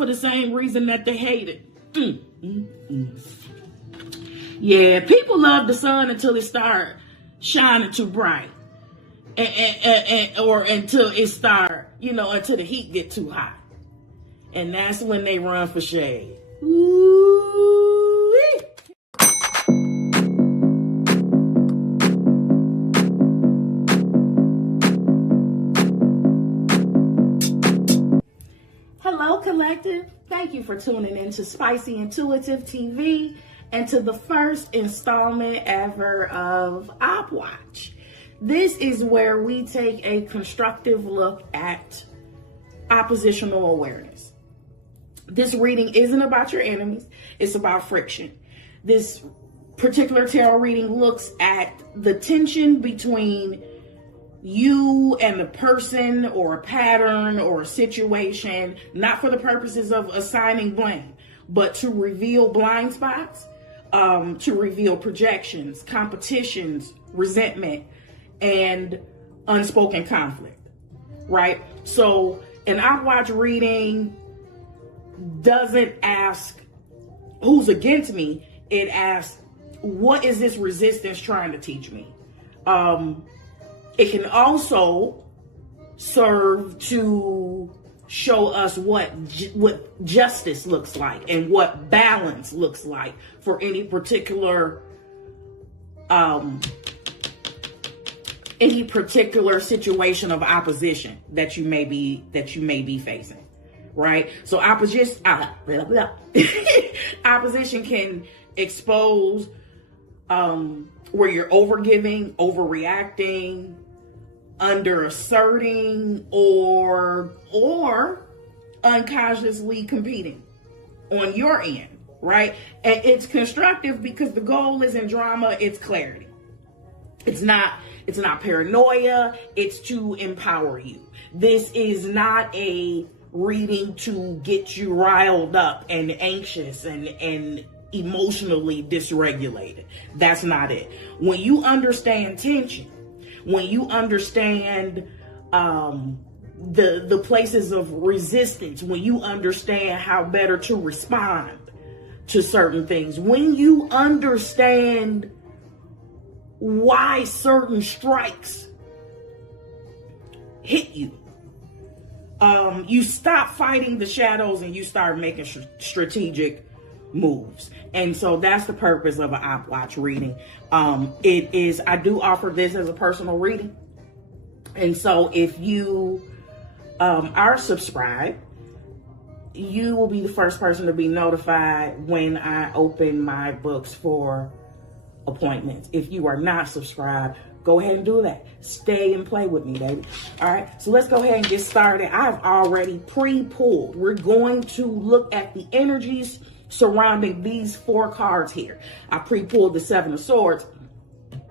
for the same reason that they hate it. Yeah, people love the sun until it starts shining too bright. Or until it start, until the heat get too hot. And that's when they run for shade. Ooh-wee. Hello, Collective. Thank you for tuning in to Spicy Intuitive TV and to the first installment ever of Opp Watch. This is where we take a constructive look at oppositional awareness. This reading isn't about your enemies, it's about friction. This particular tarot reading looks at the tension between you and the person or a pattern or a situation, not for the purposes of assigning blame, but to reveal blind spots, to reveal projections, competitions, resentment, and unspoken conflict, right? So an Opp Watch reading doesn't ask who's against me. It asks, what is this resistance trying to teach me? It can also serve to show us what justice looks like and what balance looks like for any particular situation of opposition that you may be facing, right? So opposition can expose where you're overgiving, overreacting, underasserting, or unconsciously competing on your end, right? And it's constructive because the goal isn't drama, it's clarity. It's not paranoia, it's to empower you. This is not a reading to get you riled up and anxious and emotionally dysregulated. That's not it. When you understand tension, when you understand the places of resistance, when you understand how better to respond to certain things, when you understand why certain strikes hit you, you stop fighting the shadows and you start making strategic moves. And so that's the purpose of an Opp Watch reading. I do offer this as a personal reading. And so if you are subscribed, you will be the first person to be notified when I open my books for appointments. If you are not subscribed, go ahead and do that. Stay and play with me, baby. All right, so let's go ahead and get started. I've already pre-pulled. We're going to look at the energies surrounding these 4 cards here. I pre-pulled the 7 of Swords.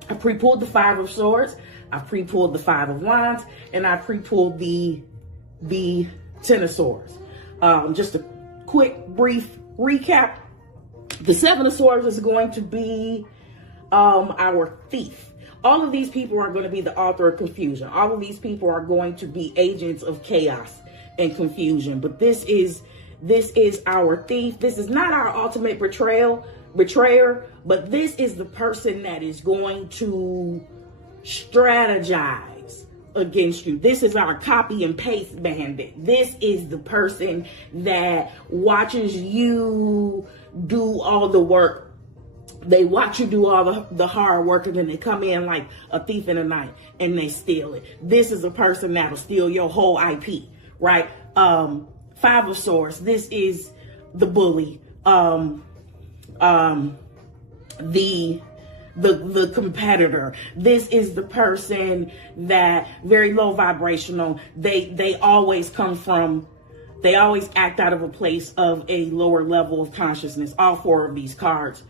I pre-pulled the 5 of Swords. I pre-pulled the 5 of Wands, and I pre-pulled the 10 of Swords. Just a quick, brief recap. The 7 of Swords is going to be our thief. All of these people are going to be the author of confusion. All of these people are going to be agents of chaos and confusion. But this is our thief. This is not our ultimate betrayer, but this is the person that is going to strategize against you. This is our copy and paste bandit. This is the person that watches you do all the work. They watch you do all the hard work, and then they come in like a thief in the night and they steal it. This is a person that'll steal your whole IP, right? 5 of Swords. This is the bully, the competitor. This is the person that very low vibrational. They always act out of a place of a lower level of consciousness. All 4 of these cards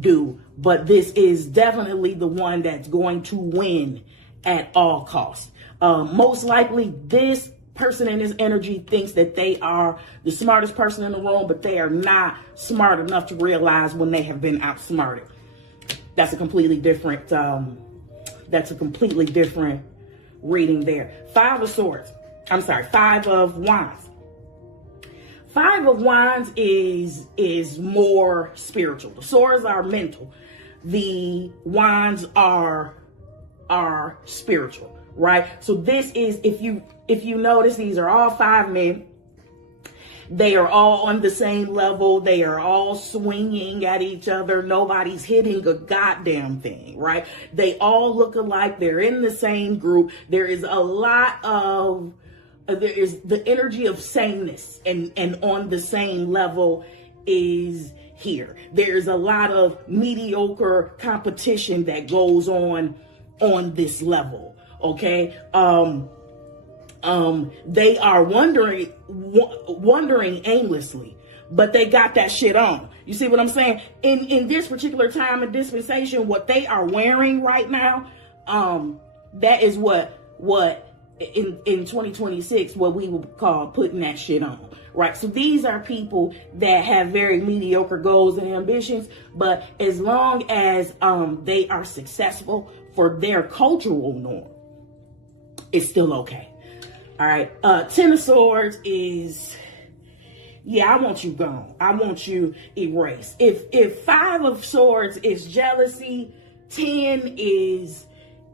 do, but this is definitely the one that's going to win at all costs. Most likely this person in this energy thinks that they are the smartest person in the room, but they are not smart enough to realize when they have been outsmarted. That's a completely different reading there. 5 of Wands. Five of Wands is more spiritual. The swords are mental. The wands are spiritual, right? So this is, if you notice, these are all 5 men. They are all on the same level. They are all swinging at each other. Nobody's hitting a goddamn thing, right? They all look alike. They're in the same group. There is a lot of, there is the energy of sameness and on the same level is here. There's a lot of mediocre competition that goes on this level, okay? They are wandering aimlessly, but they got that shit on. You see what I'm saying? In this particular time and dispensation, what they are wearing right now, that is what in 2026, what we would call putting that shit on, right? So these are people that have very mediocre goals and ambitions, but as long as they are successful for their cultural norm, it's still okay. All right. 10 of Swords is, yeah, I want you gone. I want you erased. If 5 of Swords is jealousy, 10 is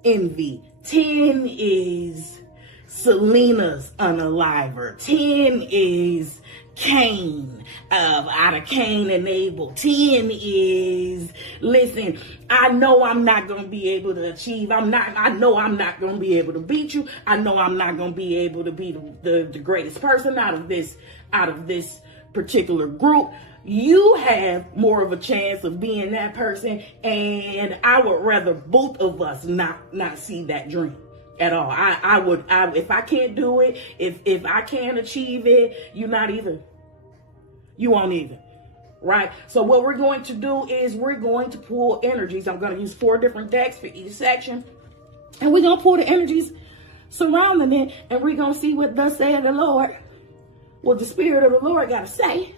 envy, 10 is Selena's unaliver, 10 is Cain, out of Cain and Abel, 10 is, listen, I know I'm not going to be able to achieve. I know I'm not going to be able to beat you. I know I'm not going to be able to be the greatest person out of this particular group. You have more of a chance of being that person, and I would rather both of us not see that dream at all. I would if I can't do it, if I can't achieve it, you're not either. You won't either. Right? So what we're going to do is we're going to pull energies. I'm going to use 4 different decks for each section. And we're going to pull the energies surrounding it. And we're going to see what thus saith the Lord, what the Spirit of the Lord got to say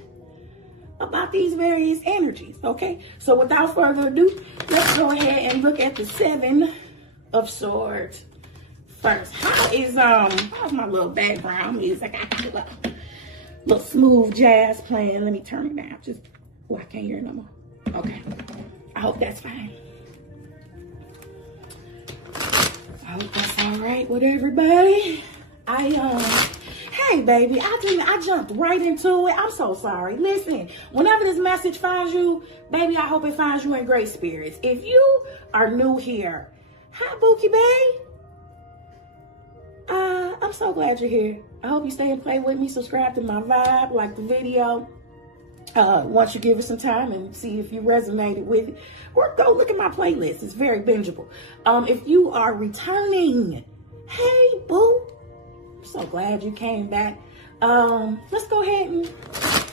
about these various energies. Okay? So without further ado, let's go ahead and look at the 7 of Swords first. How's my little background music? I got a little smooth jazz playing. Let me turn it down. I can't hear it no more. Okay. I hope that's fine. I hope that's all right with everybody. Hey baby, I jumped right into it. I'm so sorry. Listen, whenever this message finds you, baby, I hope it finds you in great spirits. If you are new here, hi Bookie Bae. I'm so glad you're here. I hope you stay and play with me. Subscribe to my vibe, like the video. Once you give it some time and see if you resonated with it, or go look at my playlist. It's very bingeable. If you are returning, hey boo, I'm so glad you came back. Let's go ahead and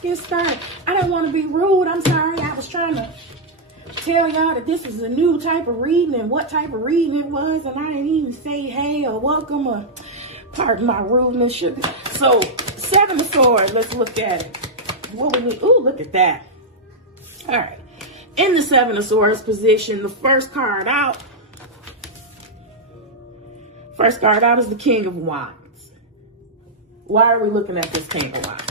get started. I didn't want to be rude. I'm sorry. I was trying to tell y'all that this is a new type of reading and what type of reading it was, and I didn't even say hey or welcome or pardon my rudeness, sugar. So 7 of Swords, let's look at it. What we need, ooh, look at that. All right, in the 7 of Swords position, the first card out is the King of Wands. Why are we looking at this King of Wands?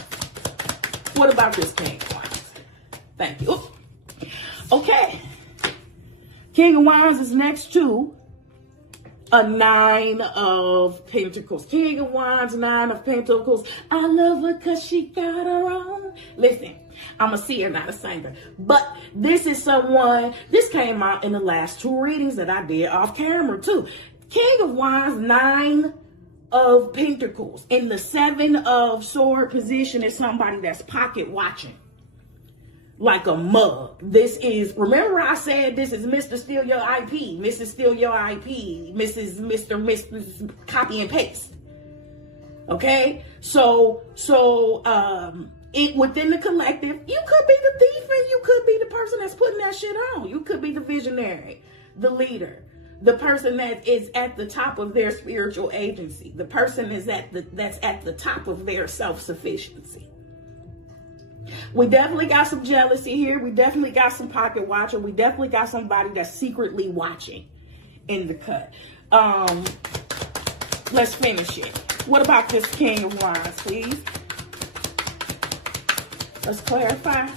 What about this King of Wands? Thank you. Ooh. Okay, King of Wands is next to a 9 of Pentacles. King of Wands, 9 of Pentacles. I love her because she got her own. Listen, I'm a seer, not a singer. But this is someone, this came out in the last 2 readings that I did off camera too. King of Wands, 9 of Pentacles. In the 7 of Sword position is somebody that's pocket watching. Like a mug. This is, remember I said this is Mr. Steal Your IP, Mrs. Steal Your IP, Mrs. Copy and Paste. Okay? So it within the collective, you could be the thief and you could be the person that's putting that shit on. You could be the visionary, the leader, the person that is at the top of their spiritual agency, the person that's at the top of their self-sufficiency. We definitely got some jealousy here. We definitely got some pocket watcher. We definitely got somebody that's secretly watching in the cut. Let's finish it. What about this King of Wands, please? Let's clarify.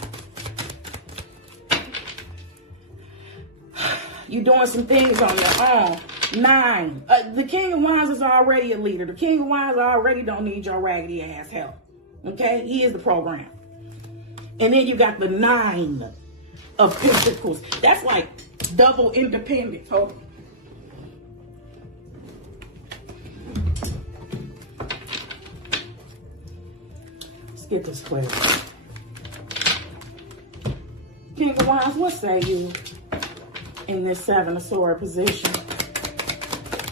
You're doing some things on your own. 9. The King of Wands is already a leader. The King of Wands already don't need your raggedy ass help. Okay? He is the program. And then you got the 9 of Pentacles. That's like double independence. Hold on. Let's get this clear. King of Wands, what say you in this 7 of Swords position?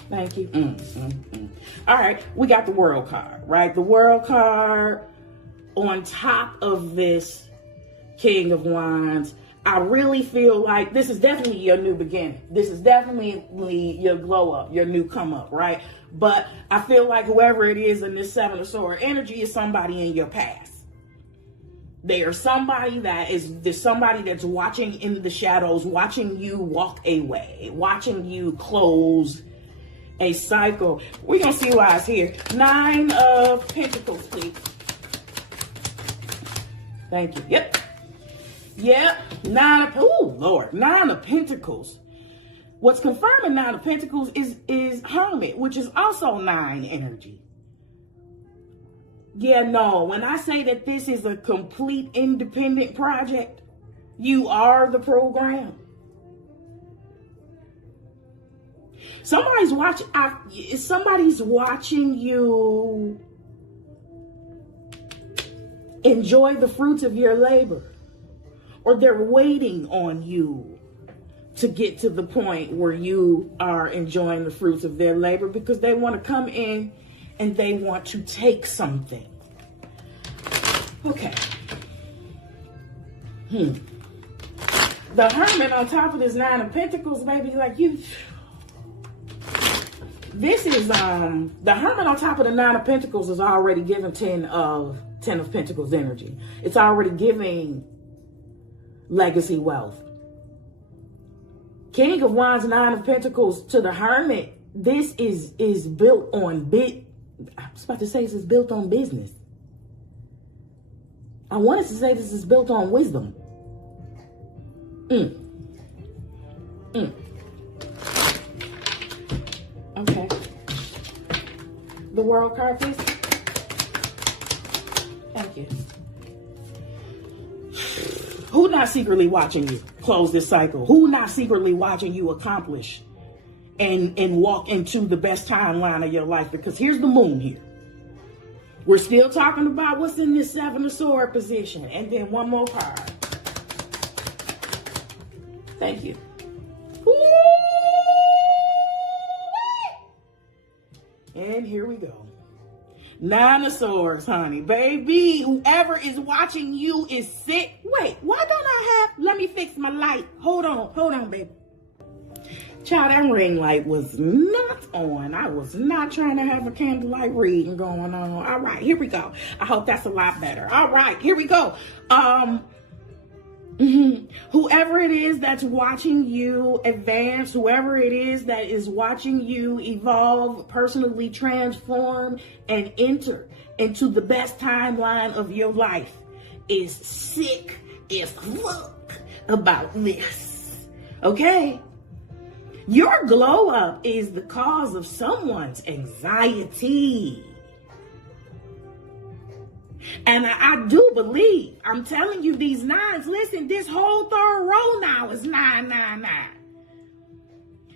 Thank you. All right, we got the World card, right? The World card on top of this King of Wands. I really feel like this is definitely your new beginning. This is definitely your glow up, your new come up, right? But I feel like whoever it is in this 7 of Swords energy is somebody in your past. They are somebody there's somebody that's watching in the shadows, watching you walk away, watching you close a cycle. We're going to see why it's here. 9 of Pentacles, please. Thank you. Yep. 9 of Pentacles. What's confirming 9 of Pentacles is Hermit, which is also 9 energy. Yeah, no, when I say that this is a complete independent project, you are the program. Somebody's watching you enjoy the fruits of your labor, or they're waiting on you to get to the point where you are enjoying the fruits of their labor because they want to come in and they want to take something. Okay. The Hermit on top of this 9 of Pentacles, baby, like you. This is the Hermit on top of the 9 of Pentacles is already giving 10 of Pentacles energy. It's already giving legacy wealth. King of Wands, 9 of Pentacles to the Hermit. This is built on I was about to say this is built on business. I wanted to say this is built on wisdom. Okay. The World card, please. Thank you. Who not secretly watching you close this cycle? Who not secretly watching you accomplish and walk into the best timeline of your life? Because here's the moon here. We're still talking about what's in this 7 of Swords position. And then one more card. Thank you. And here we go. 9 of Swords, honey. Baby, whoever is watching you is sick. Wait, why don't I have... Let me fix my light. Hold on, baby. Child, that ring light was not on. I was not trying to have a candlelight reading going on. All right, here we go. I hope that's a lot better. All right, here we go. Whoever it is that's watching you advance, whoever it is that is watching you evolve, personally transform, and enter into the best timeline of your life is sick as fuck about this. Okay? Your glow up is the cause of someone's anxiety. And I do believe, I'm telling you, these 9s, listen, this whole third row now is 999.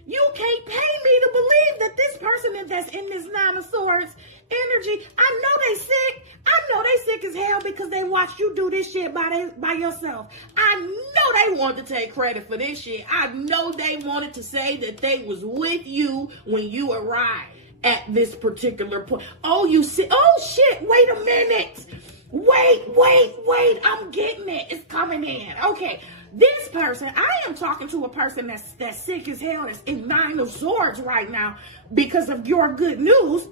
You can't pay me to believe that this person that's in this 9 of Swords energy, I know they sick. I know they sick as hell because they watched you do this shit by yourself. I know they wanted to take credit for this shit. I know they wanted to say that they was with you when you arrived at this particular point. Oh, you see, oh shit, wait a minute. Wait, I'm getting it. It's coming in. Okay. This person, I am talking to a person that's sick as hell, that's in 9 of Swords right now because of your good news,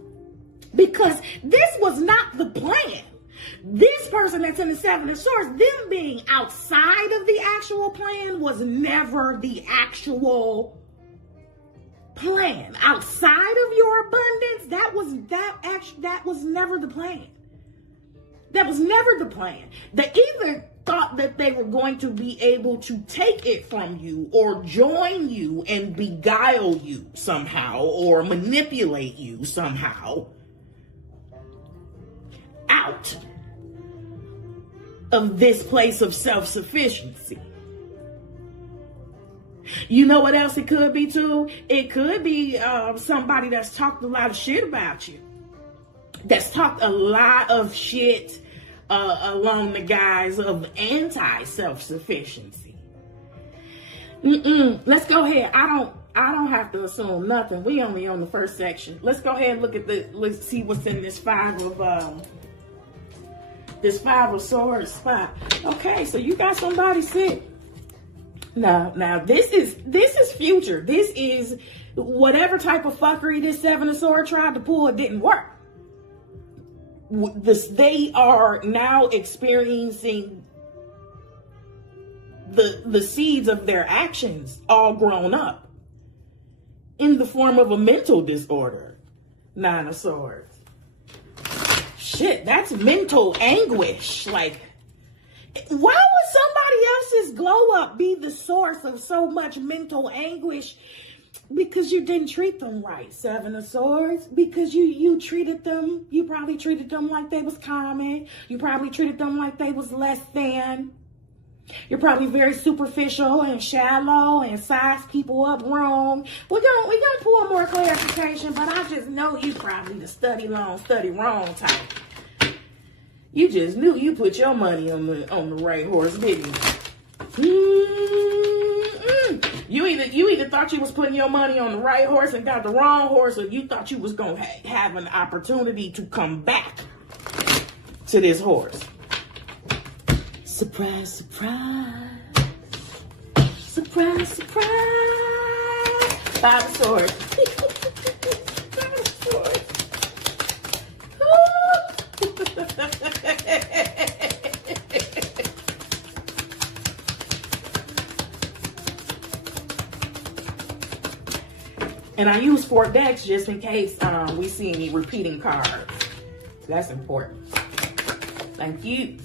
because this was not the plan. This person that's in the 7 of Swords, them being outside of the actual plan was never the actual plan. Outside of your abundance, that was never the plan. That was never the plan. They either thought that they were going to be able to take it from you or join you and beguile you somehow or manipulate you somehow out of this place of self-sufficiency. You know what else it could be too? It could be somebody that's talked a lot of shit about you. That's talked a lot of shit along the guise of anti-self-sufficiency. Let's go ahead. I don't have to assume nothing. We only on the first section. Let's go ahead and let's see what's in this five of swords spot. Okay, so you got somebody sick. Now this is future. This is whatever type of fuckery this seven of swords tried to pull, it didn't work. They are now experiencing the seeds of their actions all grown up in the form of a mental disorder. Nine of swords. Shit, that's mental anguish. Like, why would somebody else's glow up be the source of so much mental anguish? Because you didn't treat them right, seven of swords. Because you treated them, you probably treated them like they was common. You probably treated them like they was less than. You're probably very superficial and shallow and size people up wrong. We're gonna pull more clarification, but I just know you probably the study long, study wrong type. You just knew you put your money on the right horse, didn't you? You either thought you was putting your money on the right horse and got the wrong horse, or you thought you was gonna have an opportunity to come back to this horse. Surprise, surprise. Surprise, surprise. Five of swords. Five of swords. And I use 4 decks just in case we see any repeating cards. That's important. Thank you.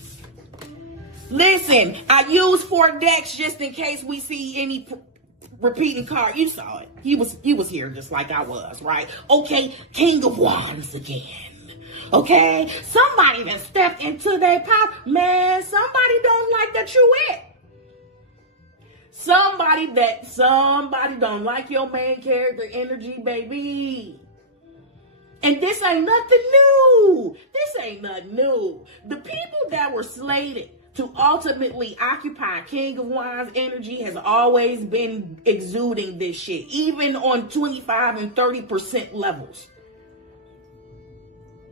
Listen, I use 4 decks just in case we see any repeating card. You saw it. He was here just like I was, right? Okay, King of Wands again. Okay, somebody that stepped into their power. Man, somebody don't like that you it. Somebody don't like your main character energy, baby. And this ain't nothing new. This ain't nothing new. The people that were slated to ultimately occupy King of Wands energy has always been exuding this shit, even on 25 and 30% levels.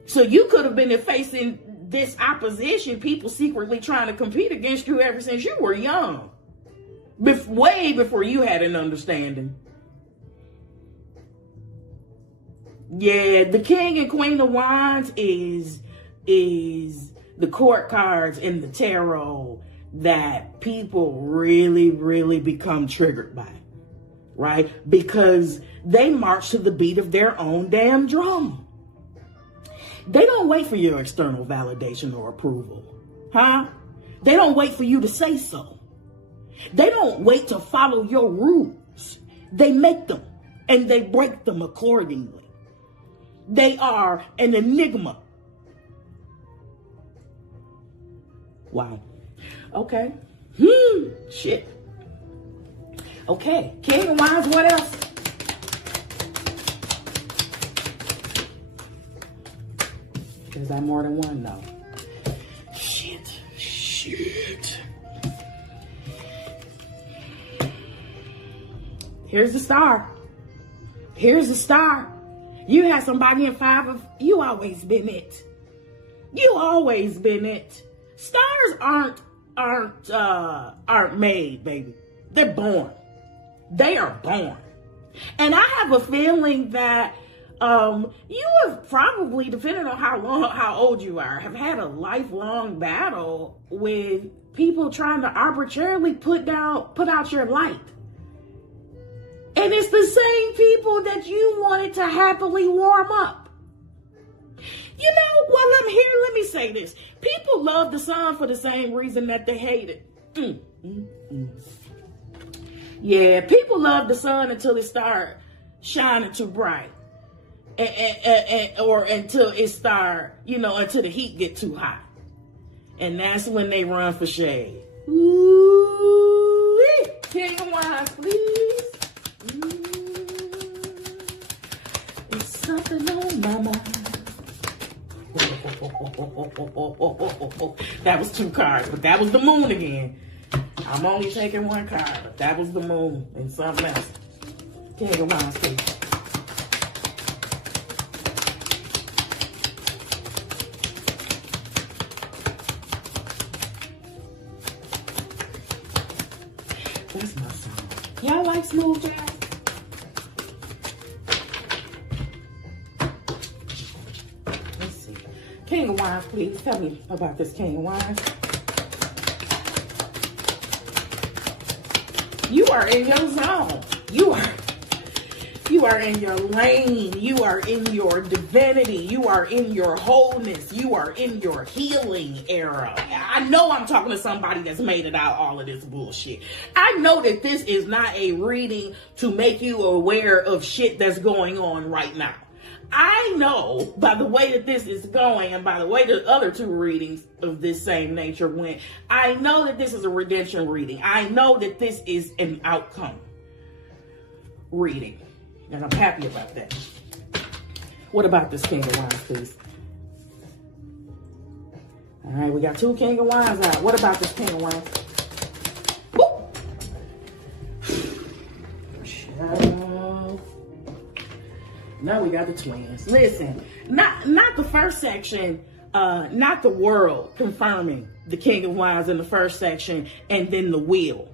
So you could have been facing this opposition, people secretly trying to compete against you ever since you were young. Way before you had an understanding. Yeah, the King and Queen of Wands is the court cards in the tarot that people really, really become triggered by, right? Because they march to the beat of their own damn drum. They don't wait for your external validation or approval, huh? They don't wait for you to say so. They don't wait to follow your rules. They make them and they break them accordingly. They are an enigma. Wow. Okay. Shit. Okay. King of Wands, what else? Is that more than one? No. Shit. Here's the star. Here's the star. You had somebody in 5 of, you always been it. You always been it. Stars aren't made, baby. They're born. They are born. And I have a feeling that you have probably, depending on how old you are, have had a lifelong battle with people trying to arbitrarily put out your light. And it's the same people that you wanted to happily warm up. You know, while I'm here, let me say this. People love the sun for the same reason that they hate it. Yeah, people love the sun until it starts shining too bright. Or until it start, until the heat get too hot. And that's when they run for shade. Ooh, King of Wines, please. It's something on my mind. That was 2 cards, but that was the moon again. I'm only taking 1 card, but that was the moon and something else. King of Wands, please. That's my song. Y'all like smooth jazz? King of Wands, please. Tell me about this King of Wands. You are in your zone. You are in your lane. You are in your divinity. You are in your wholeness. You are in your healing era. I know I'm talking to somebody that's made it out all of this bullshit. I know that this is not a reading to make you aware of shit that's going on right now. I know by the way that this is going and by the way the other 2 readings of this same nature went, I know that this is a redemption reading. I know that this is an outcome reading. And I'm happy about that. What about this King of Wands, please? All right, we got 2 King of Wands out. What about this King of Wands? Now we got the twins. Listen, not the first section, not the world confirming the King of Wands in the first section, and then the wheel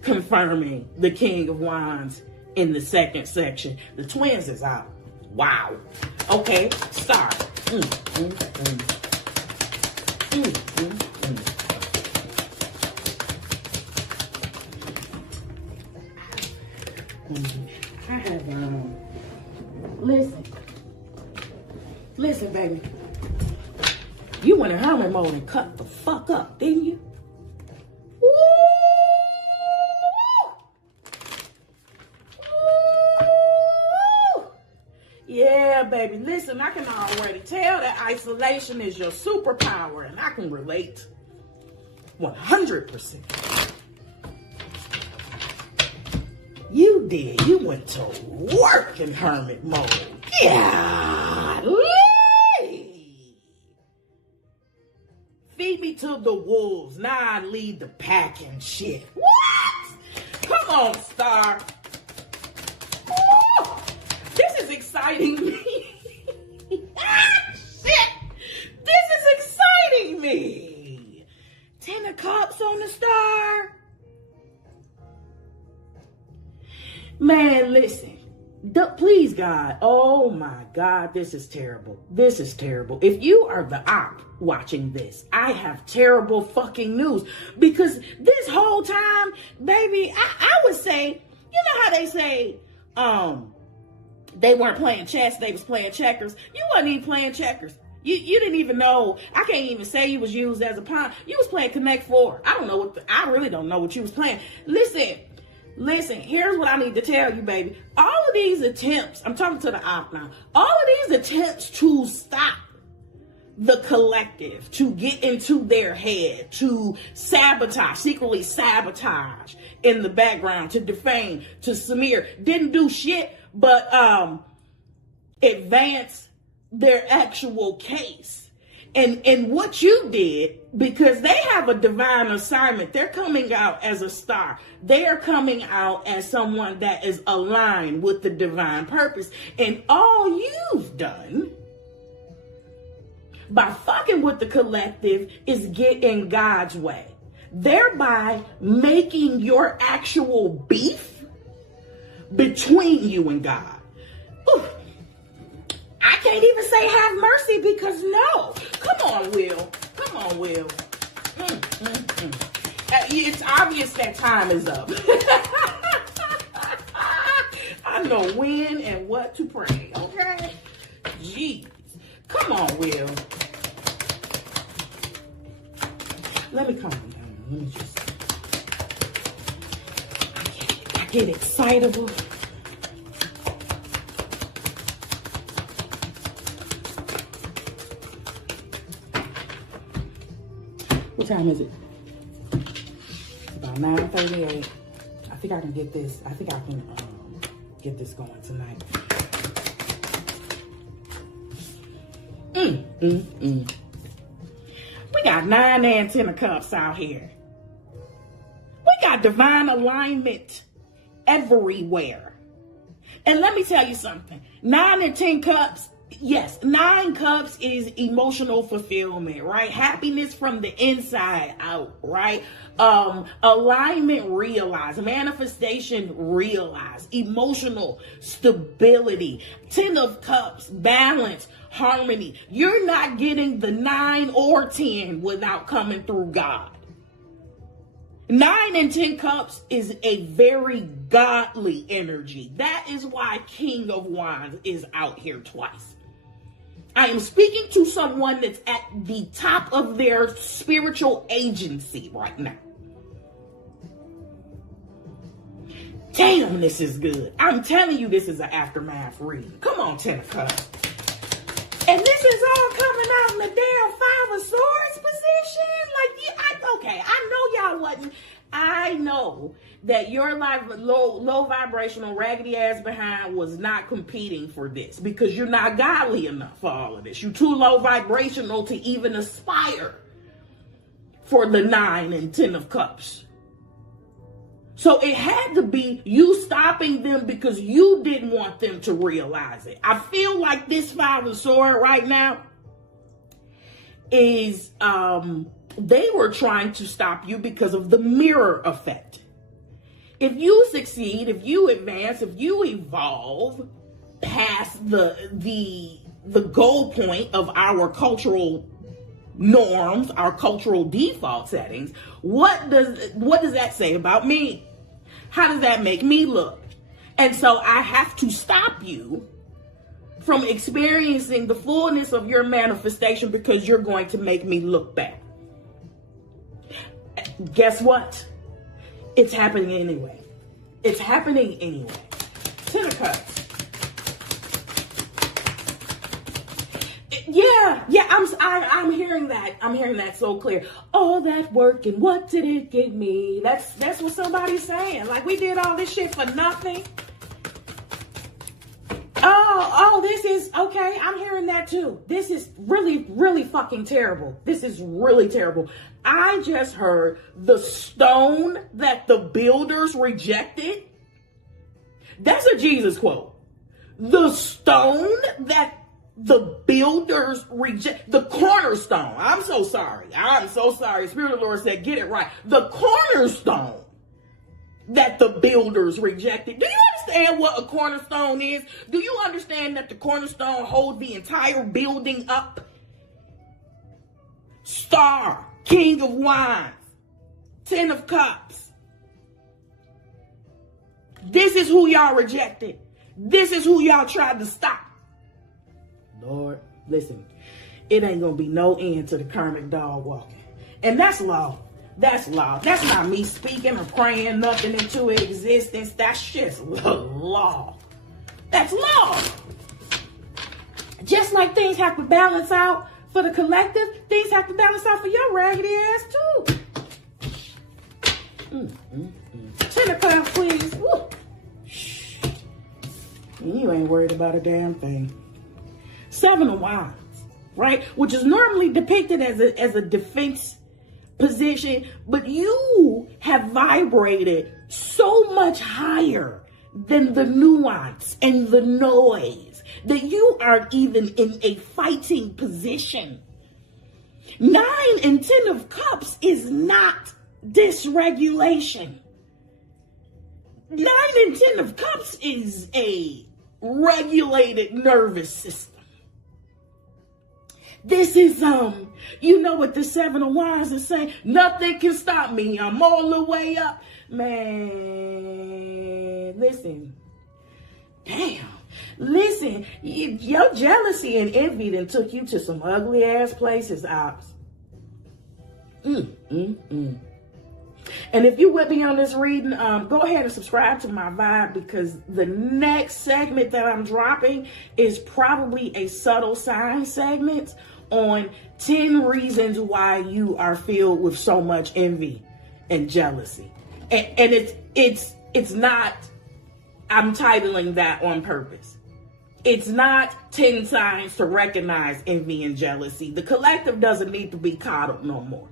confirming the King of Wands in the second section. The twins is out. Wow. Okay, start. I have Listen, baby. You went in hermit mode and cut the fuck up, didn't you? Woo! Woo! Yeah, baby. Listen, I can already tell that isolation is your superpower, and I can relate 100%. You did. You went to work in hermit mode. Yeah. Feed me to the wolves. Now I lead the pack and shit. What? Come on, Star. Ooh, this is exciting me. Shit. This is exciting me. 10 of Cups on the Star. Man, listen. Please, God. Oh, my God. This is terrible. This is terrible. If you are the Opp watching this, I have terrible fucking news. Because this whole time, baby, I would say, you know how they say, they weren't playing chess, they was playing checkers. You wasn't even playing checkers. You didn't even know. I can't even say you was used as a pawn. You was playing Connect 4. I really don't know what you was playing. Listen, here's what I need to tell you, baby. All of these attempts, I'm talking to the Opp now, all of these attempts to stop the collective, to get into their head, to sabotage, secretly sabotage in the background, to defame, to smear, didn't do shit but advance their actual case. And what you did, because they have a divine assignment, they're coming out as a star. They are coming out as someone that is aligned with the divine purpose. And all you've done by fucking with the collective is get in God's way, thereby making your actual beef between you and God. Ooh. I can't even say have mercy because no. Come on, Will. Come on, Will. It's obvious that time is up. I know when and what to pray, okay? Jeez. Come on, Will. Let me calm down. Let me just... I get excitable. What time is it? About 9:38. I think I can get this. I think I can get this going tonight. We got 9 and 10 of cups out here. We got divine alignment everywhere. And let me tell you something. 9 and 10 cups. Yes, 9 cups is emotional fulfillment, right? Happiness from the inside out, right? Alignment realized, manifestation realized, emotional stability, 10 of cups, balance, harmony. You're not getting the 9 or 10 without coming through God. 9 and 10 cups is a very godly energy. That is why King of Wands is out here twice. I am speaking to someone that's at the top of their spiritual agency right now. Damn, this is good. I'm telling you, this is an aftermath reading. Come on, 10 of Cups. And this is all coming out in the damn 5 of Swords position. Like, yeah, okay, I know y'all wasn't. I know that your life low vibrational raggedy ass behind was not competing for this because you're not godly enough for all of this. You're too low vibrational to even aspire for the 9 and 10 of Cups. So it had to be you stopping them because you didn't want them to realize it. I feel like this 5 of Swords right now is they were trying to stop you because of the mirror effect. If you succeed, if you advance, if you evolve past the goal point of our cultural norms, our cultural default settings, what does that say about me? How does that make me look? And so I have to stop you from experiencing the fullness of your manifestation because you're going to make me look bad. Guess what? It's happening anyway. It's happening anyway. 10 of Cups. Yeah, I'm hearing that. I'm hearing that so clear. All that work and what did it get me? That's what somebody's saying. Like, we did all this shit for nothing. Oh, this is okay. I'm hearing that too. This is really, really fucking terrible. This is really terrible. I just heard the stone that the builders rejected. That's a Jesus quote. The stone that the builders reject, the cornerstone. I'm so sorry. Spirit of the Lord said, get it right. The cornerstone that the builders rejected. Do you understand what a cornerstone is? Do you understand that the cornerstone holds the entire building up? Star, King of Wands, 10 of Cups. This is who y'all rejected. This is who y'all tried to stop. Lord, listen, it ain't gonna be no end to the karmic dog walking. And that's law. That's law. That's not me speaking or praying nothing into existence. That's just law. That's law. Just like things have to balance out for the collective, things have to balance out for your raggedy ass too. 10 of Cups, please. Woo. Shh. You ain't worried about a damn thing. 7 of Wands, right? Which is normally depicted as a defense position, but you have vibrated so much higher than the nuance and the noise that you aren't even in a fighting position. 9 and 10 of Cups is not dysregulation. 9 and 10 of Cups is a regulated nervous system. This is, you know what the 7 of Wands is saying? Nothing can stop me. I'm all the way up. Man, listen. Damn. Listen, your jealousy and envy then took you to some ugly ass places, Ops. And if you with me on this reading, go ahead and subscribe to my vibe, because the next segment that I'm dropping is probably a subtle sign segment on 10 reasons why you are filled with so much envy and jealousy. And it's not, I'm titling that on purpose. It's not 10 signs to recognize envy and jealousy. The collective doesn't need to be coddled no more.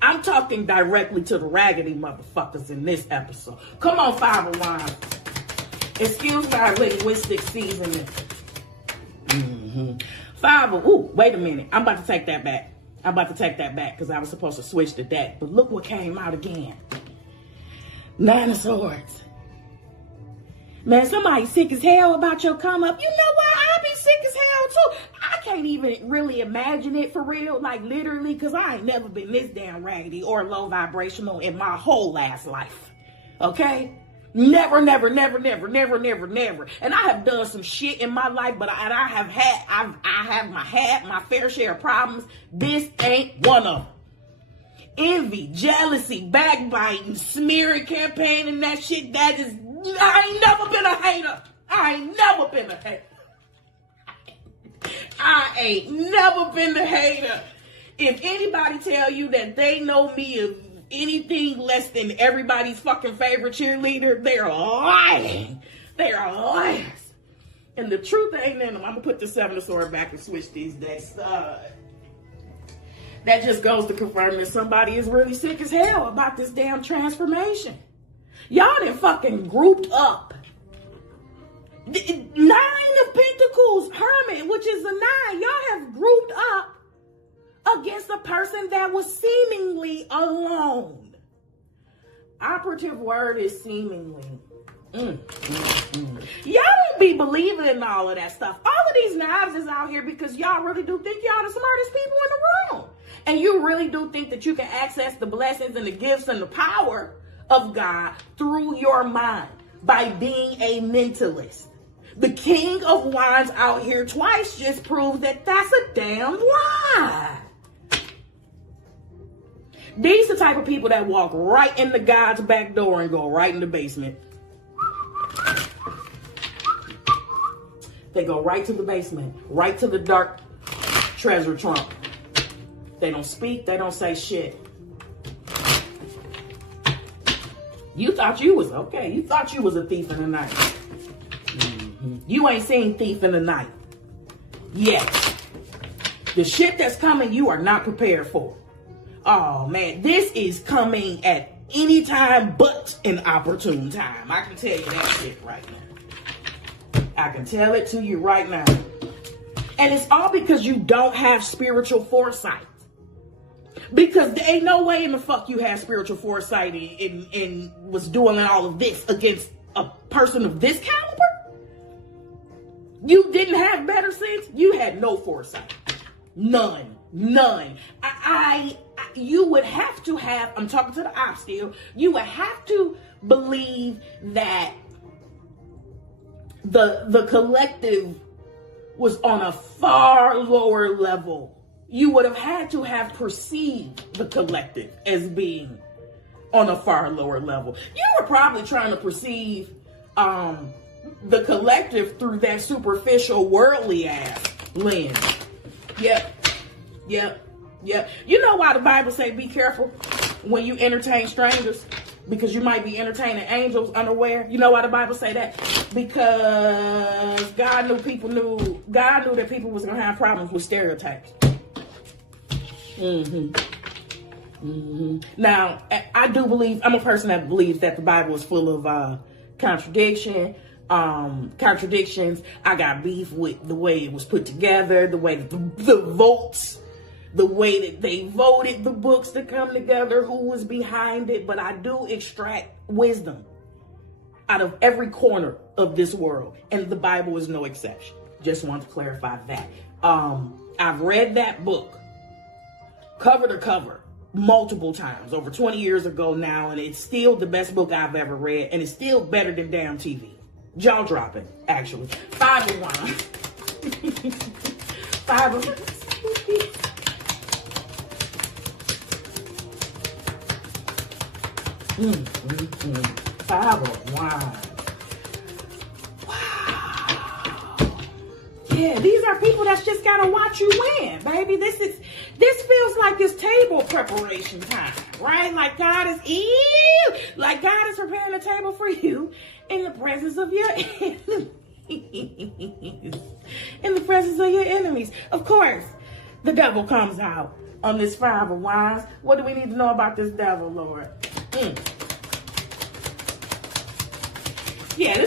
I'm talking directly to the raggedy motherfuckers in this episode. Come on, Five of Wands. Excuse my linguistic seasoning. Wait a minute. I'm about to take that back. Because I was supposed to switch the deck. But look what came out again. 9 of Swords. Man, somebody's sick as hell about your come up. You know what? I'll be sick as hell too. I can't even really imagine it for real, like literally, because I ain't never been this damn raggedy or low vibrational in my whole last life. Okay? Never. And I have done some shit in my life, but I have had my fair share of problems. This ain't one of them. Envy, jealousy, backbiting, smearing campaign, and that shit, I ain't never been a hater. I ain't never been a hater. If anybody tell you that they know me of anything less than everybody's fucking favorite cheerleader, they're lying. They are liars. And the truth ain't in them. I'm gonna put the 7 of Swords back and switch these decks. That just goes to confirm that somebody is really sick as hell about this damn transformation. Y'all done fucking grouped up. 9 of Pentacles, Hermit, which is a 9. Y'all have grouped up against a person that was seemingly alone. Operative word is seemingly. Y'all don't be believing in all of that stuff. All of these knives is out here because y'all really do think y'all the smartest people in the room. And you really do think that you can access the blessings and the gifts and the power of God through your mind by being a mentalist. The King of Wands out here twice just proved that that's a damn lie. These the type of people that walk right into God's back door and go right in the basement. They go right to the basement, right to the dark treasure trunk. They don't speak, they don't say shit. You thought you was okay. You thought you was a thief in the night. You ain't seen thief in the night yet. The shit that's coming, you are not prepared for. Oh man, this is coming at any time but an opportune time. I can tell you that shit right now. I can tell it to you right now. And it's all because you don't have spiritual foresight. Because there ain't no way in the fuck you had spiritual foresight and was doing all of this against a person of this caliber. You didn't have better sense. You had no foresight. None. You would have to have, I'm talking to the op still, you would have to believe that the collective was on a far lower level. You would have had to have perceived the collective as being on a far lower level. You were probably trying to perceive the collective through that superficial worldly ass lens. Yep. You know why the Bible say be careful when you entertain strangers? Because you might be entertaining angels unaware. You know why the Bible say that? Because God knew that people was gonna have problems with stereotypes. Now, I do believe, I'm a person that believes that the Bible is full of contradictions. I got beef with the way it was put together, the way that the votes, the way that they voted the books to come together, who was behind it. But I do extract wisdom out of every corner of this world, and the Bible is no exception. Just want to clarify that. I've read that book cover to cover multiple times, over 20 years ago now, and it's still the best book I've ever read, and it's still better than damn TV. Jaw dropping, actually. 5 of Wands. 5 of Wands. Five of Wands. Wow. Yeah, these are people that's just gotta watch you win, baby. This feels like it's table preparation time, right? Like God is preparing a table for you in the presence of your enemies. In the presence of your enemies. Of course, the devil comes out on this 5 of Wands. What do we need to know about this devil, Lord? Yeah, the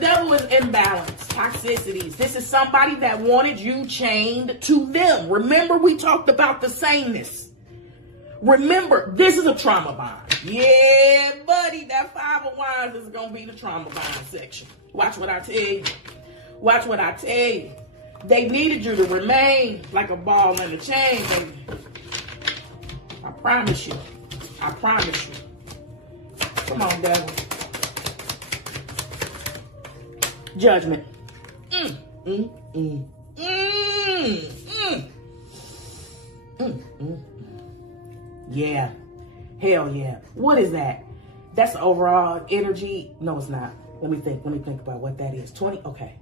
devil is imbalance, toxicities. This is somebody that wanted you chained to them. Remember, we talked about the sameness. Remember, this is a trauma bond. Yeah, buddy, that 5 of Wands is going to be the trauma bond section. Watch what I tell you. Watch what I tell you. They needed you to remain like a ball in a chain, baby. I promise you. I promise you. Come on, devil. Judgment. Yeah. Hell yeah. What is that? That's the overall energy. No, it's not. Let me think about what that is. 20. Okay.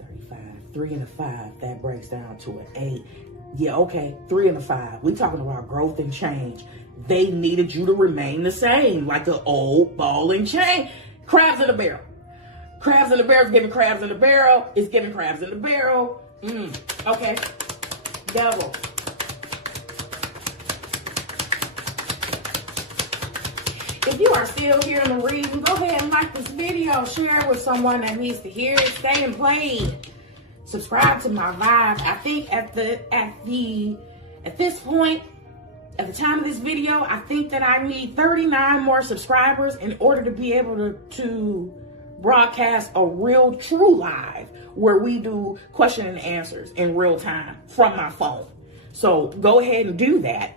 35. 3 and a 5. That breaks down to an 8. Yeah, okay. 3 and a 5. We talking about growth and change. They needed you to remain the same, like an old ball and chain. Crabs in a barrel. Crabs in the barrel is giving crabs in the barrel. It's giving crabs in the barrel. Okay. Devil. If you are still here in the reading, go ahead and like this video. Share it with someone that needs to hear it. Stay and play. Subscribe to my live. I think at this point, at the time of this video, I think that I need 39 more subscribers in order to be able to broadcast a real true live where we do question and answers in real time from my phone. So go ahead and do that.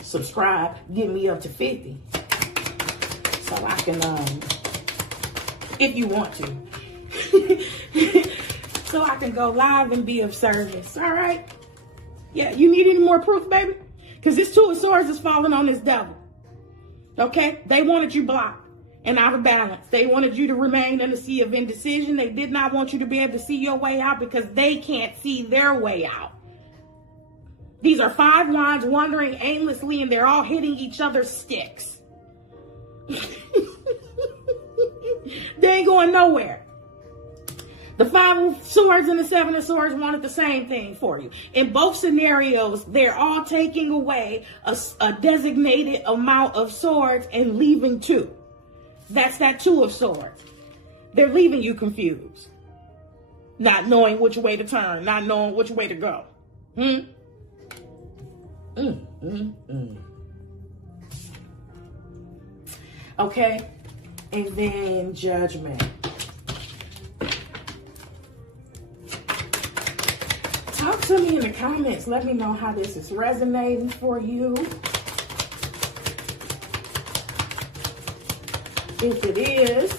Subscribe, get me up to 50. So I can, if you want to. So I can go live and be of service. All right? Yeah, you need any more proof, baby? Because this 2 of Swords is falling on this devil. Okay? They wanted you blocked and out of balance. They wanted you to remain in the sea of indecision. They did not want you to be able to see your way out because they can't see their way out. These are 5 wands wandering aimlessly and they're all hitting each other's sticks. They ain't going nowhere. The 5 of Swords and the 7 of Swords wanted the same thing for you. In both scenarios, they're all taking away a designated amount of swords and leaving 2. That's that 2 of Swords. They're leaving you confused. Not knowing which way to turn. Not knowing which way to go. Okay. And then Judgment. Talk to me in the comments. Let me know how this is resonating for you. If it is,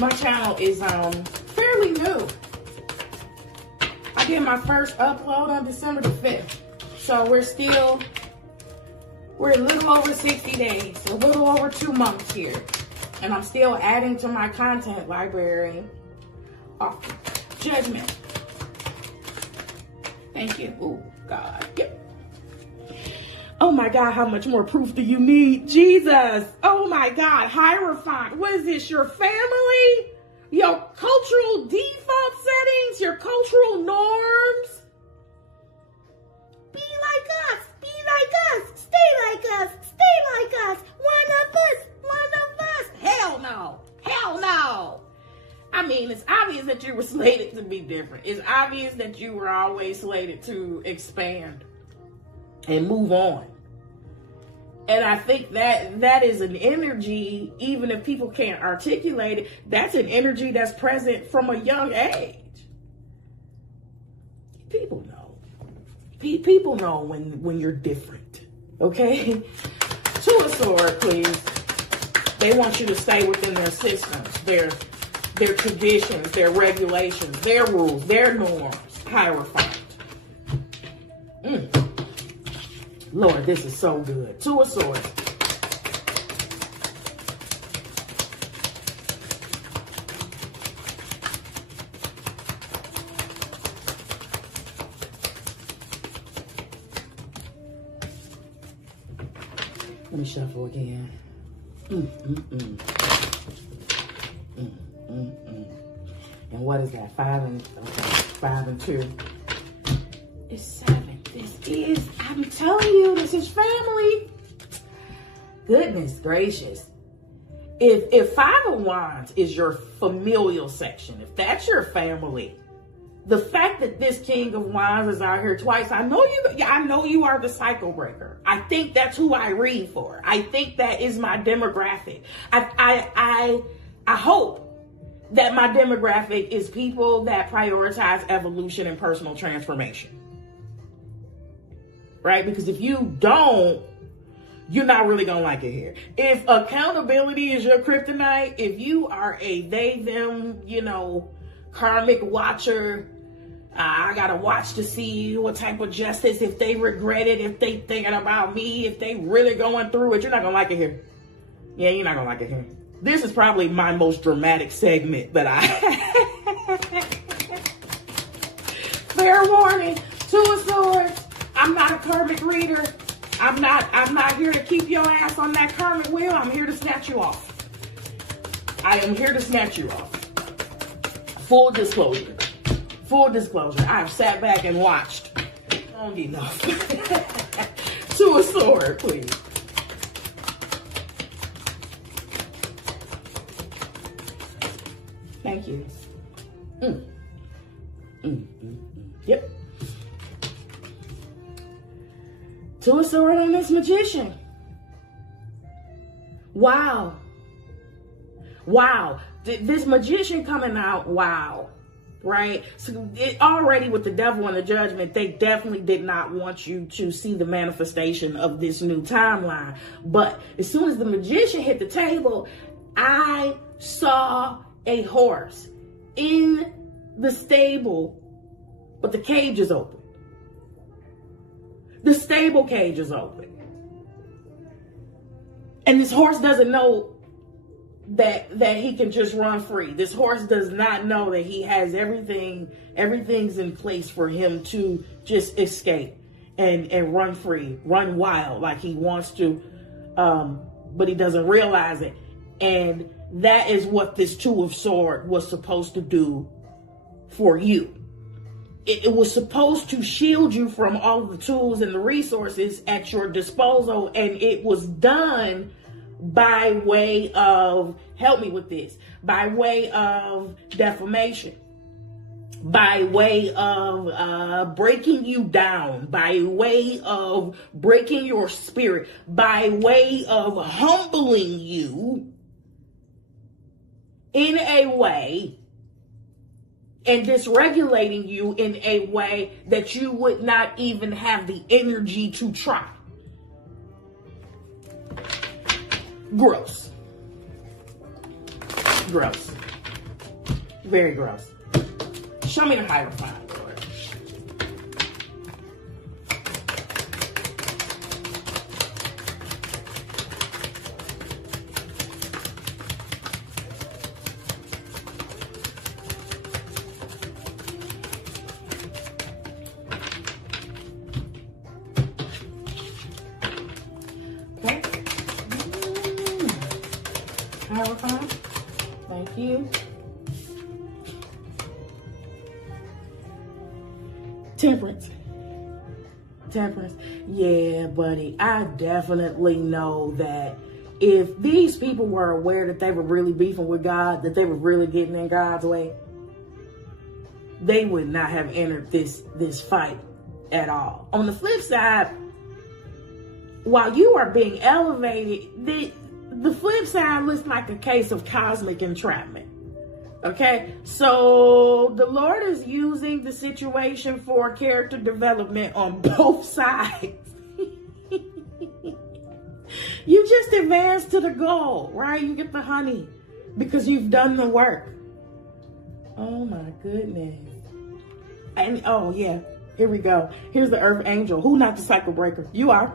my channel is fairly new. I did my first upload on December the 5th. So we're a little over 60 days, a little over 2 months here. And I'm still adding to my content library. Judgment. Thank you. Oh, God. Yep. Oh, my God. How much more proof do you need? Jesus. Oh, my God. Hierophant. What is this? Your family? Your cultural default settings? Your cultural norms? Be like us. Be like us. Stay like us. Stay like us. One of us. One of us. Hell no. Hell no. I mean, it's obvious that you were slated to be different. It's obvious that you were always slated to expand and move on. And I think that is an energy, even if people can't articulate it, that's an energy that's present from a young age. People know. People know when you're different. Okay? 2 of Swords, please. They want you to stay within their systems, their traditions, their regulations, their rules, their norms. Hierophant. Lord, this is so good. Two of Swords. Let me shuffle again. And what is that? 5 and 2. It's 7. This is, I'm telling you, this is family. Goodness gracious. If 5 of Wands is your familial section, if that's your family, the fact that this King of Wands is out here twice, I know you are the cycle breaker. I think that's who I read for. I think that is my demographic. I hope that my demographic is people that prioritize evolution and personal transformation. Right? Because if you don't, you're not really going to like it here. If accountability is your kryptonite, if you are a they, them, karmic watcher, I got to watch to see what type of justice, if they regret it, if they thinking about me, if they really going through it, you're not going to like it here. Yeah, you're not going to like it here. This is probably my most dramatic segment that I fair warning, 2 of Swords. I'm not a karmic reader. I'm not here to keep your ass on that karmic wheel. I'm here to snatch you off. I am here to snatch you off. Full disclosure. I have sat back and watched long enough. 2 of Swords, please. Thank you. Yep. 2 of Swords on this Magician. Wow. This Magician coming out, wow. Right? So already with the Devil and the Judgment, they definitely did not want you to see the manifestation of this new timeline. But as soon as the Magician hit the table, I saw a horse in the stable, but the cage is open. The stable cage is open. And this horse doesn't know that he can just run free. This horse does not know that he has everything's in place for him to just escape and run free, run wild like he wants to, but he doesn't realize it. And that is what this 2 of Swords was supposed to do for you. It was supposed to shield you from all of the tools and the resources at your disposal, and it was done by way of, help me with this, by way of defamation, by way of breaking you down, by way of breaking your spirit, by way of humbling you in a way and dysregulating you in a way that you would not even have the energy to try. Gross. Very gross. Show me the Hierophant, Lord. Okay. Hierophant. Thank you. Temperance. Yeah, buddy, I definitely know that if these people were aware that they were really beefing with God, that they were really getting in God's way, they would not have entered this fight at all. On the flip side, while you are being elevated, the flip side looks like a case of cosmic entrapment. Okay, so the Lord is using the situation for character development on both sides. You just advance to the goal, right? You get the honey because you've done the work. Oh my goodness. And oh yeah, here we go. Here's the Earth Angel. Who not the cycle breaker? You are.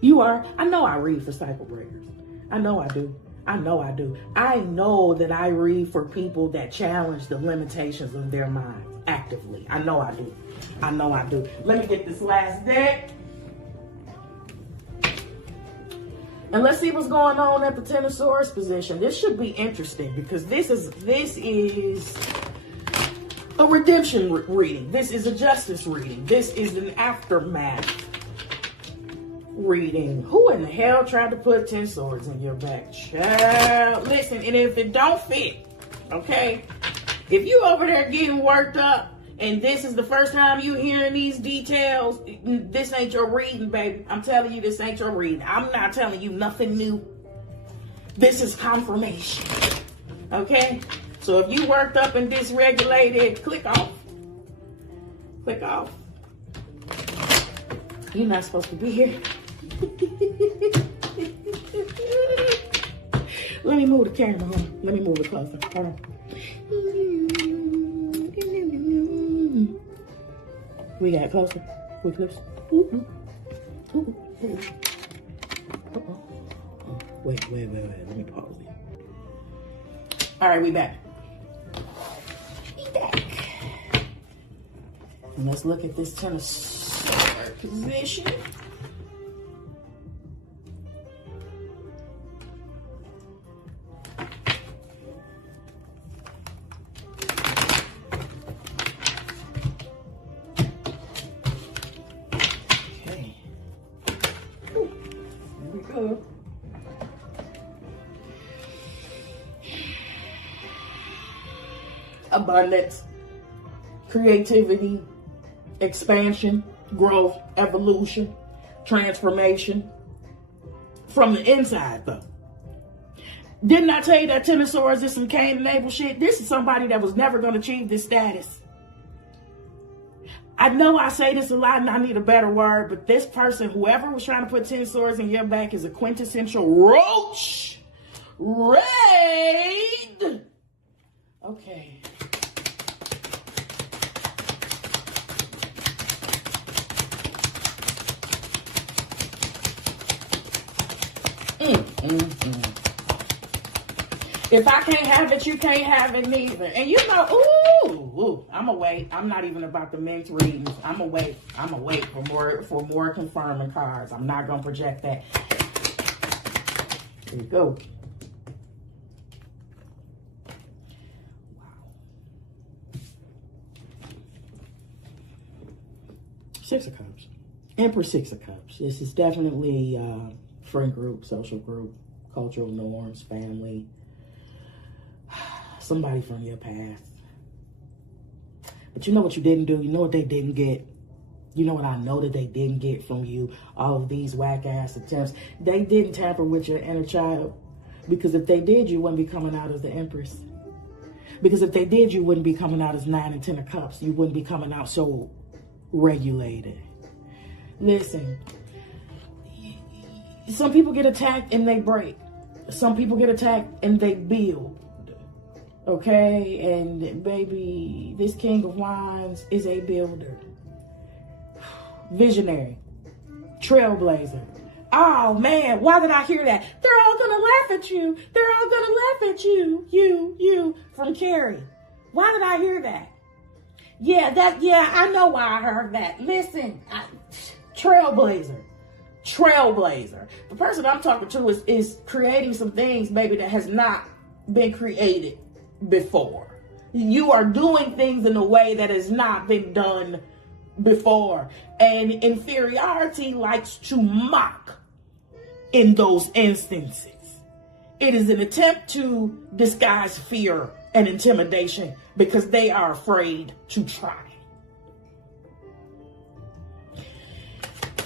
You are. I know I read for cycle breakers. I know I do. I know I do. I know that I read for people that challenge the limitations of their minds actively. I know I do. I know I do. Let me get this last deck. And let's see what's going on at the Ten of Swords position. This should be interesting because this is a redemption reading. This is a justice reading. This is an aftermath reading. Who in the hell tried to put 10 swords in your back? Child. Listen, and if it don't fit, okay? If you over there getting worked up and this is the first time you hearing these details, this ain't your reading, baby. I'm telling you, this ain't your reading. I'm not telling you nothing new. This is confirmation, okay? So if you worked up and dysregulated, click off. Click off. You're not supposed to be here. Let me move the camera. Hold on. Let me move it closer. Hold on. We got closer. We close. Wait. Let me pause it. All right, we back. And let's look at this Ten of Swords position. Okay. Here we go. Abundance, creativity, expansion, growth, evolution, transformation. From the inside, though. Didn't I tell you that Ten of Swords is some Cain and Abel shit? This is somebody that was never going to achieve this status. I know I say this a lot and I need a better word, but this person, whoever was trying to put 10 swords in your back, is a quintessential roach raid. Okay. If I can't have it, you can't have it neither. And you know, ooh, I'ma wait. I'm not even about the men's readings. I'ma wait for more confirming cards. I'm not gonna project that. Here we go. Wow. Six of Cups. Empress, Six of Cups. This is definitely friend group, social group, cultural norms, family. Somebody from your past. But you know what you didn't do? You know what they didn't get? You know what I know that they didn't get from you? All of these whack-ass attempts. They didn't tamper with your inner child. Because if they did, you wouldn't be coming out as the Empress. Because if they did, you wouldn't be coming out as 9 and 10 of Cups. You wouldn't be coming out so regulated. Listen. Some people get attacked and they break. Some people get attacked and they build. Okay, and baby, this King of Wands is a builder. Visionary. Trailblazer. Oh man, why did I hear that? They're all gonna laugh at you. They're all gonna laugh at you. You, from Carrie. Why did I hear that? Yeah, I know why I heard that. Listen, Trailblazer. The person I'm talking to is creating some things, baby, that has not been created before. You are doing things in a way that has not been done before. And inferiority likes to mock in those instances. It is an attempt to disguise fear and intimidation because they are afraid to try.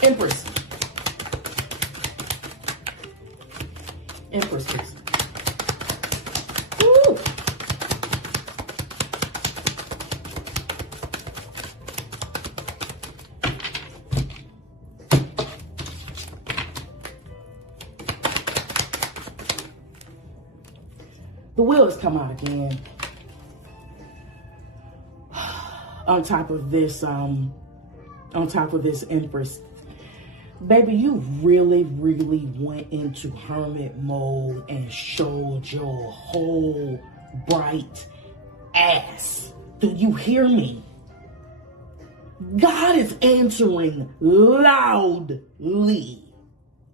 Empress. Empresses. Woo. The wheel has come out again. On top of this Empress. Baby, you really, really went into hermit mode and showed your whole bright ass. Do you hear me? God is answering loudly.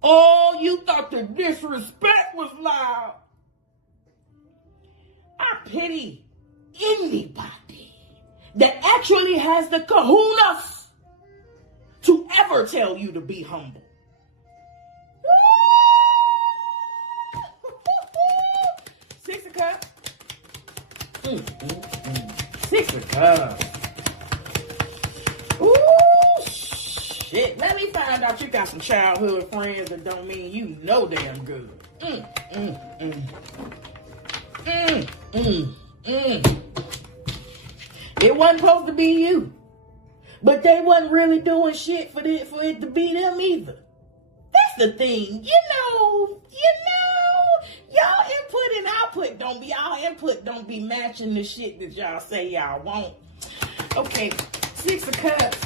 Oh, you thought the disrespect was loud. I pity anybody that actually has the kahunas to ever tell you to be humble. Six of Cups. Six of Cups. Ooh, shit. Let me find out you got some childhood friends that don't mean you know damn good. It wasn't supposed to be you. But they wasn't really doing shit for it to be them either. That's the thing. Y'all input and output don't be matching the shit that y'all say y'all want. Okay, Six of Cups.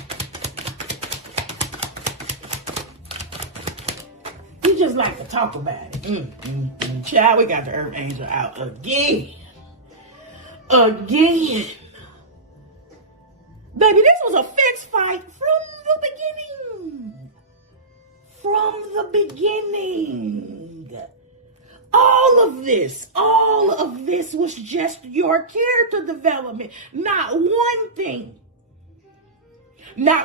You just like to talk about it. Child, we got the Earth Angel out again. Baby, this was a fixed fight from the beginning. All of this was just your character development. Not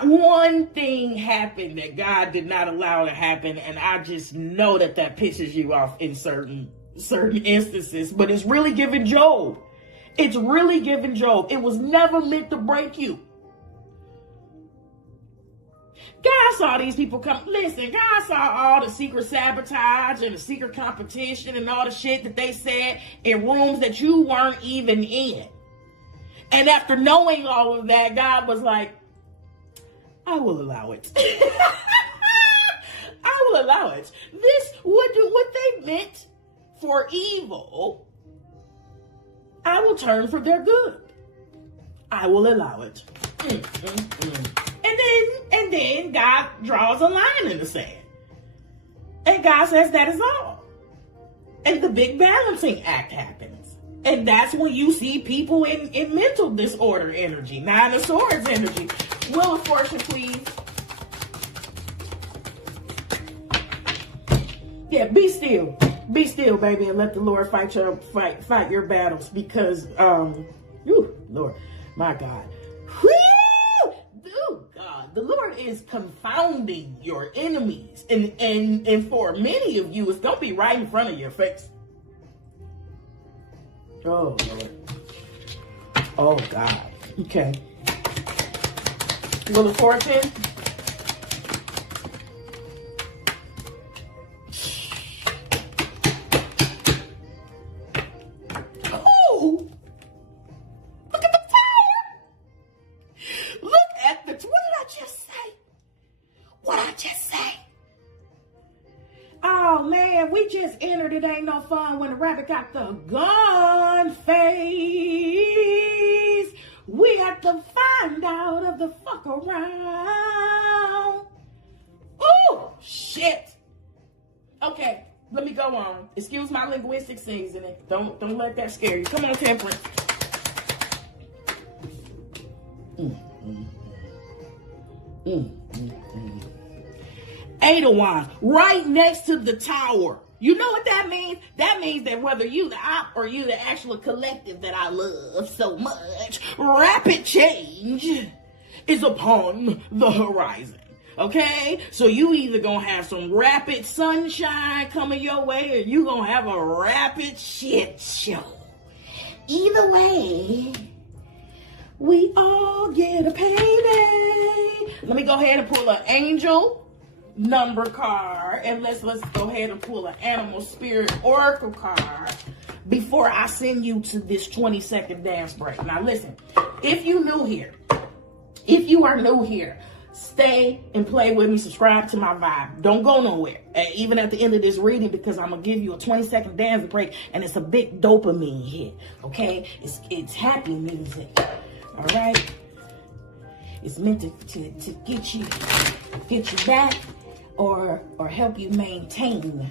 one thing happened that God did not allow to happen, and I just know that pisses you off in certain instances, but it's really giving Job. It was never meant to break you. God saw these people come. Listen, God saw all the secret sabotage and the secret competition and all the shit that they said in rooms that you weren't even in. And after knowing all of that, God was like, I will allow it. I will allow it. This would do what they meant for evil. I will turn for their good. I will allow it. And then God draws a line in the sand. And God says that is all. And the big balancing act happens. And that's when you see people in mental disorder energy, Nine of Swords energy. Wheel of Fortune, please. Yeah, be still. Be still, baby, and let the Lord fight your battles because, Lord, my God. The Lord is confounding your enemies. And for many of you, it's going to be right in front of your face. Oh, Lord. Oh, God. Okay. Wheel of Fortune. Oh! Look at the tower! Look at the... What did I just say? What I just say? Oh, man, we just entered It Ain't No Fun when the rabbit got the gun face. We have to find out of the fuck around. Oh, shit. Okay, let me go on. Excuse my linguistic seasoning. Don't let that scare you. Come on, Temperance. Eight of Wands, right next to the Tower. You know what that means? That means that whether you the op or you the actual collective that I love so much, rapid change is upon the horizon. Okay? So you either gonna have some rapid sunshine coming your way or you gonna have a rapid shit show. Either way, we all get a payday. Let me go ahead and pull an angel number card, and let's go ahead and pull an animal spirit oracle card before I send you to this 20-second dance break. Now listen, if you are new here, Stay and play with me. Subscribe to my vibe. Don't go nowhere. Even at the end of this reading, because I'm going to give you a 20-second dance break, and it's a big dopamine hit. Okay? It's happy music. All right? It's meant to get you back or help you maintain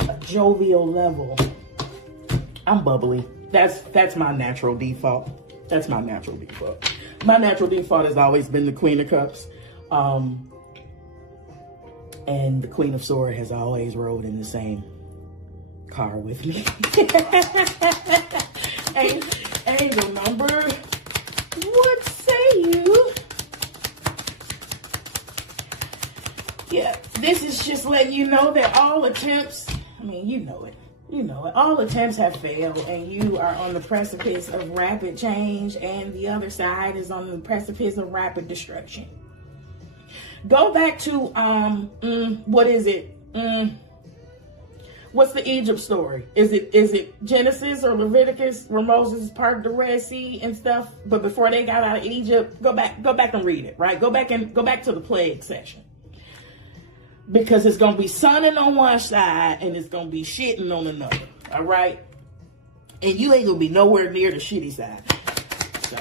a jovial level. I'm bubbly. That's my natural default. That's my natural default. My natural default has always been the Queen of Cups. And the Queen of Swords has always rode in the same car with me. Angel number, what say you? Yeah, this is just letting you know that all attempts, I mean, you know it. You know it. All attempts have failed, and you are on the precipice of rapid change, and the other side is on the precipice of rapid destruction. Go back to, what is it? What's the Egypt story? Is it Genesis or Leviticus where Moses parted the Red Sea and stuff? But before they got out of Egypt, go back and read it, right? Go back to the plague section. Because it's going to be sunning on one side and it's going to be shitting on another. All right? And you ain't going to be nowhere near the shitty side. So.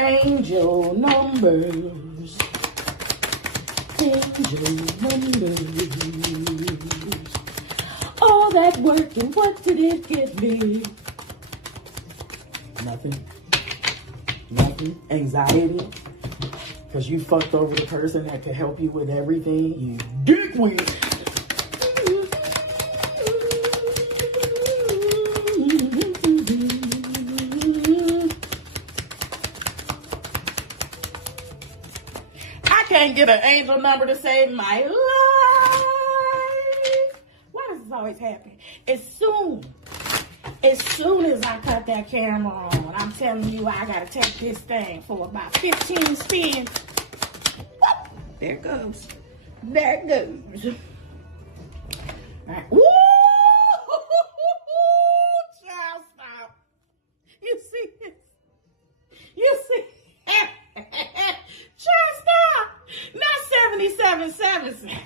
Angel numbers. Angel numbers. All that work, and what did it get me? Nothing. Anxiety. Because you fucked over the person that could help you with everything. You dickweed. I can't get an angel number to save my life. Always happen. As soon as I cut that camera on, I'm telling you, I gotta take this thing for about 15 spins. There it goes. All right. Woo! Child, stop. You see this? You see? Child, stop. Not 7777.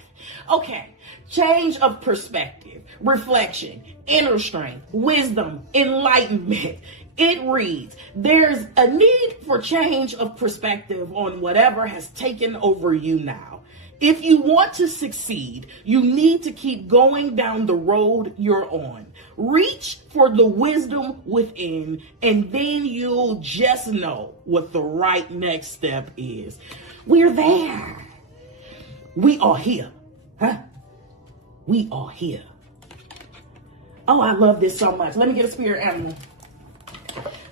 Okay. Change of perspective, reflection, inner strength, wisdom, enlightenment. It reads, there's a need for change of perspective on whatever has taken over you now. If you want to succeed, you need to keep going down the road you're on. Reach for the wisdom within, and then you'll just know what the right next step is. We're there. We are here. Huh? We are here. Oh, I love this so much. Let me get a spirit animal.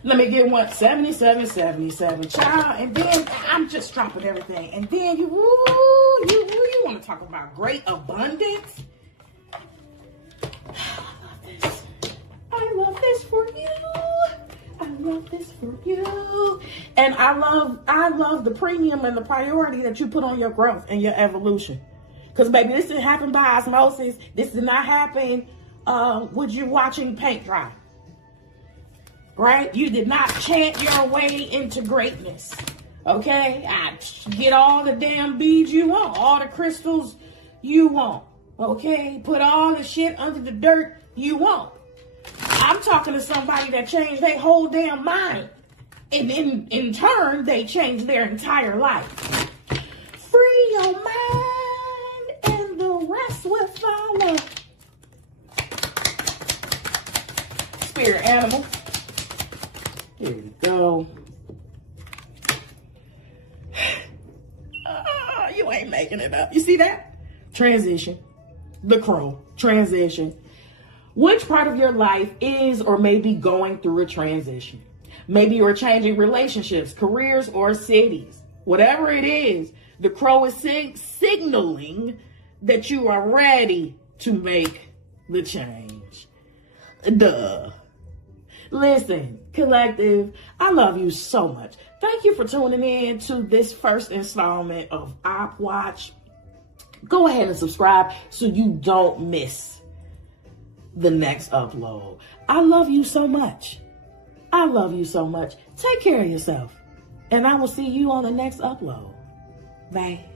Let me get one. 7777, child. And then I'm just dropping everything. And then you want to talk about great abundance? I love this for you. I love this for you. And I love the premium and the priority that you put on your growth and your evolution. Because, baby, this didn't happen by osmosis. This did not happen with you watching paint dry. Right? You did not chant your way into greatness. Okay? I get all the damn beads you want. All the crystals you want. Okay? Put all the shit under the dirt you want. I'm talking to somebody that changed their whole damn mind. And in turn, they changed their entire life. Free your mind. Rest will follow. Spirit animal. Here we go. You ain't making it up. You see that? Transition. The crow. Transition. Which part of your life is or may be going through a transition? Maybe you're changing relationships, careers, or cities. Whatever it is, the crow is signaling that you are ready to make the change. Duh. Listen, collective, I love you so much. Thank you for tuning in to this first installment of Opp Watch. Go ahead and subscribe so you don't miss the next upload. I love you so much. I love you so much. Take care of yourself. And I will see you on the next upload. Bye.